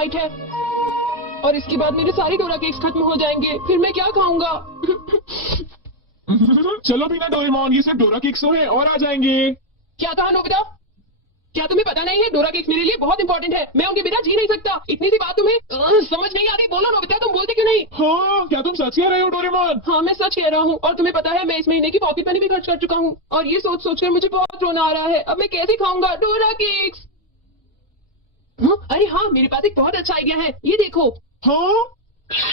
Bite है और इसके बाद मेरे सारे डोरा केक्स खत्म हो जाएंगे। फिर मैं क्या खाऊंगा? चलो बिना डोरेमोन, ये सिर्फ डोरा केक्स है और आ जाएंगे। क्या कहा नोबिता? क्या तुम्हें पता नहीं है डोरा केक्स मेरे लिए बहुत इंपॉर्टेंट है। मैं उनके बिना जी नहीं सकता। इतनी सी बात तुम्हें समझ नहीं आ रही? बोलो नोबिता, तुम बोलते क्यों नहीं? हाँ, क्या तुम सच कह रहे हो डोरेमोन? हाँ, मैं सच कह रहा हूँ। और तुम्हें पता है मैं इस महीने की पॉकेट मनी भी खर्च कर चुका हूँ और ये सोच सोचकर मुझे बहुत रोना आ रहा है। अब मैं कैसे खाऊंगा डोरा केक्स? अरे हाँ, मेरे पास एक बहुत अच्छा आइडिया है। ये देखो, हाँ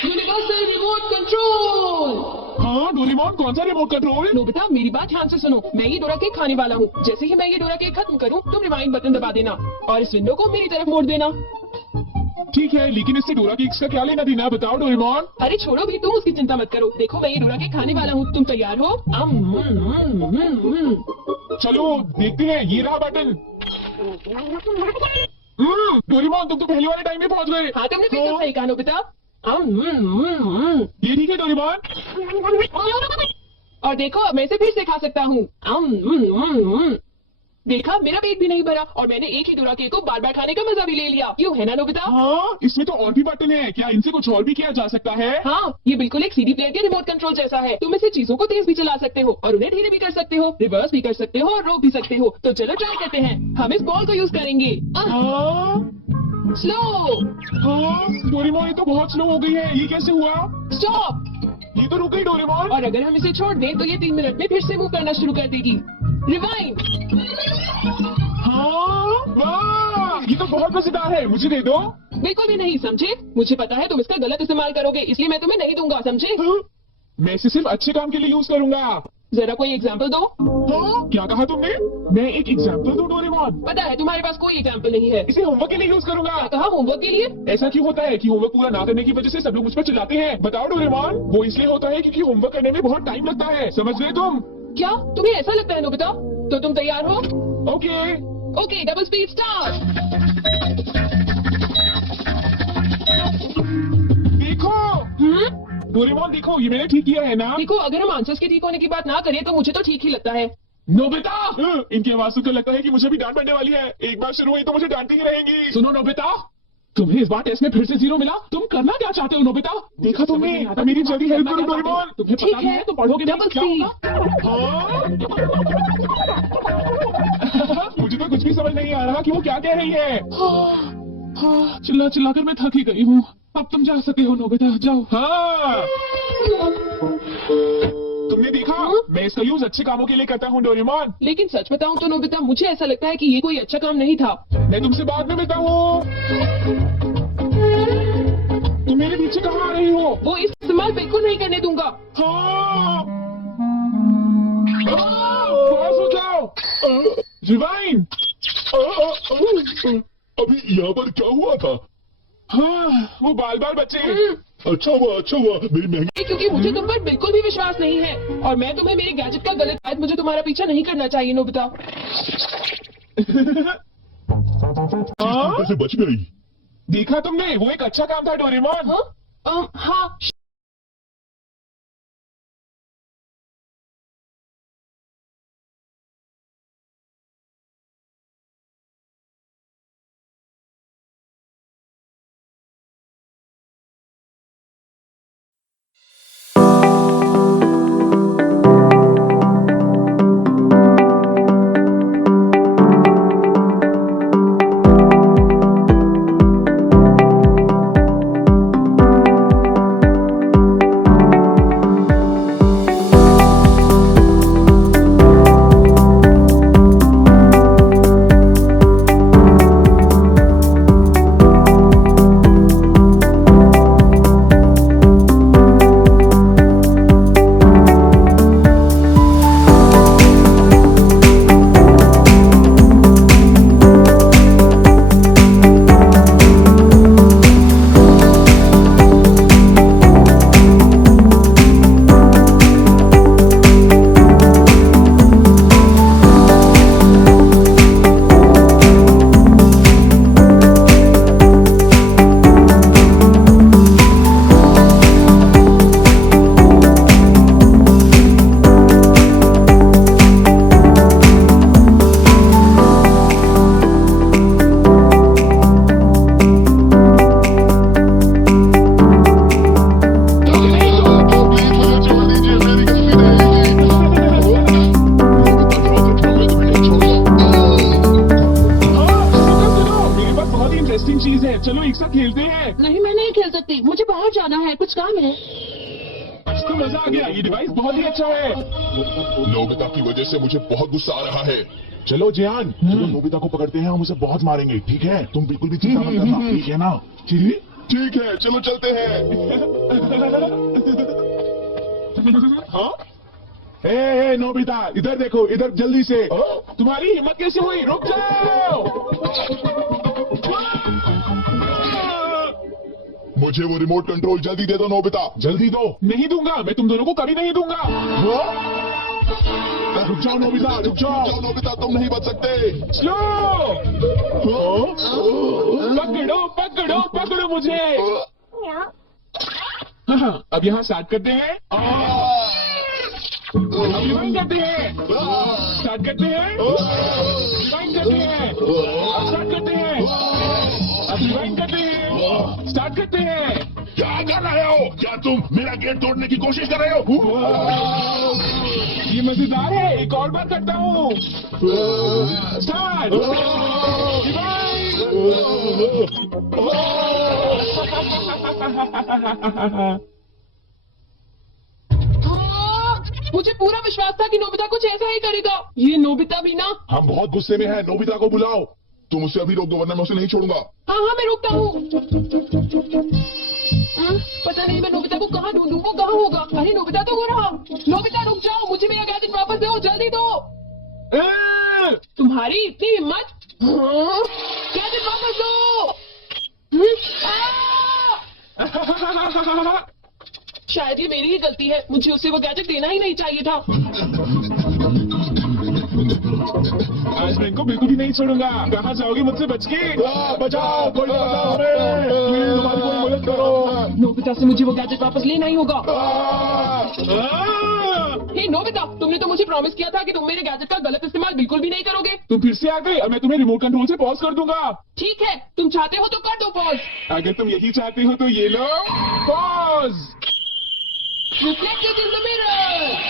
यूनिवर्सल रिमोट कंट्रोल। हाँ डोरेमोन, कौन सा रिमोट कंट्रोल? नोबिता, मेरी बात ध्यान से सुनो। मैं ये डोरा केक खाने वाला हूँ। जैसे ही मैं ये डोरा केक खत्म करूँ, तुम रिवाइंड बटन दबा देना और इस विंडो को मेरी तरफ मोड़ देना। ठीक है, लेकिन इससे डोरा केक्स का क्या लेना देना, बताओ डोरेमोन। अरे छोड़ो भी, तुम उसकी चिंता मत करो। देखो, मैं ये डोरा केक खाने वाला हूँ। तुम तैयार हो? चलो देखते हैं, ये रहा बटन। डोरेमोन, तुम तो पहले वाले टाइम में पहुंच गए। हाँ, तुमने बिल्कुल सही कहा नोबिता। ये ठीक है डोरेमोन। और देखो, अब मैं इसे फिर से खा सकता हूँ। देखा, मेरा पेट भी नहीं भरा और मैंने एक ही डोरा केक को बार बार खाने का मजा भी ले लिया। क्यों है ना नोबिता? हाँ, इसमें तो और भी बटन है। क्या इनसे कुछ और भी किया जा सकता है? हाँ, ये बिल्कुल एक सीडी प्लेयर के रिमोट कंट्रोल जैसा है। तुम इसे चीजों को तेज भी चला सकते हो और उन्हें धीरे भी कर सकते हो, रिवर्स भी कर सकते हो और रोक भी सकते हो। तो चलो ट्राई करते हैं। हम इस बॉल को यूज करेंगे। स्लो। हाँ डोरेमोन, ये तो बहुत स्लो हो गई है। ये कैसे हुआ? स्टॉप। ये तो रुक गई डोरेमोन। और अगर हम इसे छोड़ दें तो ये 3 मिनट में फिर से मूव करना शुरू कर देगी। रिवाइंड। हाँ, वाह, ये तो बहुत मजेदार है। मुझे दे दो। बिल्कुल भी नहीं, समझे? मुझे पता है तुम इसका गलत इस्तेमाल करोगे, इसलिए मैं तुम्हें नहीं दूंगा, समझे? हाँ? मैं इसे सिर्फ अच्छे काम के लिए यूज करूंगा। जरा कोई एग्जाम्पल दो। हाँ? क्या कहा तुमने? मैं एक एग्जाम्पल दूं डोरेमोन? पता है तुम्हारे पास कोई एग्जाम्पल नहीं है। इसे होमवर्क के लिए यूज करूंगा। क्या कहा? होमवर्क के लिए? ऐसा क्यों होता है कि होमवर्क पूरा ना करने की वजह से सब लोग मुझ पर चिल्लाते हैं? बताओ डोरेमोन। वो इसलिए होता है क्योंकि होमवर्क करने में बहुत टाइम लगता है। समझ गए तुम? क्या तुम्हें ऐसा लगता है नोबिता? तो तुम तैयार हो? Okay. Okay, double speed start. देखो डोरेमोन, देखो, ये मैंने ठीक किया है ना? देखो, अगर हम आंसर्स के ठीक होने की बात ना करें तो मुझे तो ठीक ही लगता है। नोबिता, इनकी आवाज सुनकर लगता है कि मुझे भी डांट पड़ने वाली है। एक बार शुरू हुई तो मुझे डांटती ही रहेंगी। सुनो नोबिता, तुम्हें इस बार टेस्ट में फिर से 0 मिला। तुम करना क्या चाहते हो नोबिता? देखा तुमने? मेरी जल्दी हेल्प करो डोरेमोन। तुम्हें ठीक पता है, है तो पढ़ोगे नहीं, डबल क्या होगा? हाँ? मुझे तो कुछ भी समझ नहीं आ रहा कि वो क्या कह रही है। चिल्ला चिल्ला कर मैं थक ही गई हूँ। अब तुम जा सकते हो नोबिता, जाओ। हाँ, तुमने देखा? मैं इसका यूज अच्छे कामों के लिए करता हूँ डोरेमोन। लेकिन सच बताऊं तो नोबिता, मुझे ऐसा लगता है कि ये कोई अच्छा काम नहीं था। मैं तुमसे बाद में मिलता हूँ। तुम मेरे पीछे कहाँ आ रही हो? वो इस्तेमाल बिल्कुल नहीं करने दूंगा। हाँ, पास हो जाओ। रिवाइंड। अभी यहाँ पर क्या हुआ था? हाँ, वो बाल बाल बच्चे। अच्छा हुआ मेरी महंगी। क्योंकि मुझे तुम पर बिल्कुल भी विश्वास नहीं है और मैं तुम्हें मेरे गैजेट का गलत आज मुझे तुम्हारा पीछा नहीं करना चाहिए नोबिता। हाँ? से बच गई। देखा तुमने? वो एक अच्छा काम था डोरेमोन। हाँ। चलो एक साथ खेलते हैं। नहीं, मैं नहीं खेल सकती, मुझे बाहर जाना है, कुछ काम है। आज तो मजा आ गया, ये डिवाइस बहुत ही अच्छा है। नोबिता की वजह से मुझे बहुत गुस्सा आ रहा है। चलो जियान, चलो नोबिता को पकड़ते हैं, हम उसे बहुत मारेंगे, ठीक है? तुम बिल्कुल भी चिंता मत करना, ठीक है ना? ठीक है, चलो चलते हैं। हाँ? ए नोबिता, इधर देखो, इधर जल्दी से। तुम्हारी हिम्मत कैसे हुई? रुक जाओ। मुझे वो रिमोट कंट्रोल जल्दी दे दो नोबिता। जल्दी दो। नहीं दूंगा, मैं तुम दोनों को कभी नहीं दूंगा। रुक जाओ नोबिता, रुक जाओ। नोबिता, तुम नहीं बच सकते। स्लो। पकड़ो पकड़ो पकड़ो मुझे। हाँ, अब यहाँ स्टार्ट करते हैं। अब रिवाइंड करते हैं। स्टार्ट करते हैं। रिवाइंड करते हैं। अब स्टार्ट करते हैं। अब रिवाइंड करते हैं। स्टार्ट करते हैं। क्या कर रहे हो? क्या तुम मेरा गेट तोड़ने की कोशिश कर रहे हो? ये मजेदार है, एक और बार करता हूँ। स्टार्ट। मुझे पूरा विश्वास था कि नोबिता कुछ ऐसा ही करेगा। ये नोबिता भी ना। हम बहुत गुस्से में हैं, नोबिता को बुलाओ। तुम उसे अभी रोक दो, वरना मैं उसे नहीं छोड़ूंगा। हाँ हाँ, मैं रोकता हूँ। पता नहीं मैं नोबिता को कहाँ ढूंढूं, वो कहाँ होगा? अरे नोबिता तो हो रहा। नोबिता रुक जाओ, मुझे मेरा गैजेट वापस दो, जल्दी दो। तुम्हारी इतनी हिम्मत? गैजेट वापस दो। शायद ये मेरी ही गलती है, मुझे उसे वो गैजेट देना ही नहीं चाहिए था। आज मैं इनको बिल्कुल भी नहीं छोड़ूंगा। कहाँ जाओगे मुझसे बच के? बचाओ, कोई बचाओ हमें। प्लीज हमारी कोई मदद करो। नोबिता से मुझे वो गैजेट वापस लेना ही होगा। हे नोबिता, तुमने तो मुझे प्रॉमिस किया था कि तुम मेरे गैजेट का गलत इस्तेमाल बिल्कुल भी नहीं करोगे। तुम फिर से आ गए और मैं तुम्हें रिमोट कंट्रोल से पॉज कर दूंगा। ठीक है, तुम चाहते हो तो कर दो पॉज। अगर तुम यही चाहते हो तो ये लो pause. Reflected in the mirror.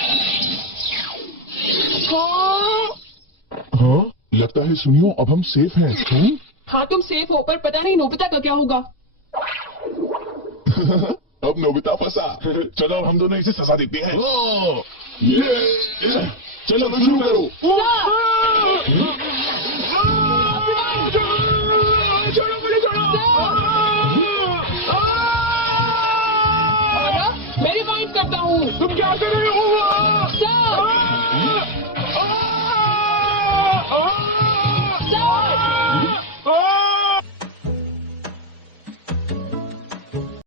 हाँ, लगता है सुनियो, अब हम सेफ हैं। हाँ तुम सेफ हो, पर पता नहीं नोबिता का क्या होगा। अब नोबिता फंसा। चलो हम दोनों इसे सजा देते हैं। चलो शुरू करो। छोड़ो मुझे, छोड़ो। और अब मैं रिवाइंड करता हूँ। तुम क्या कर रहे हो?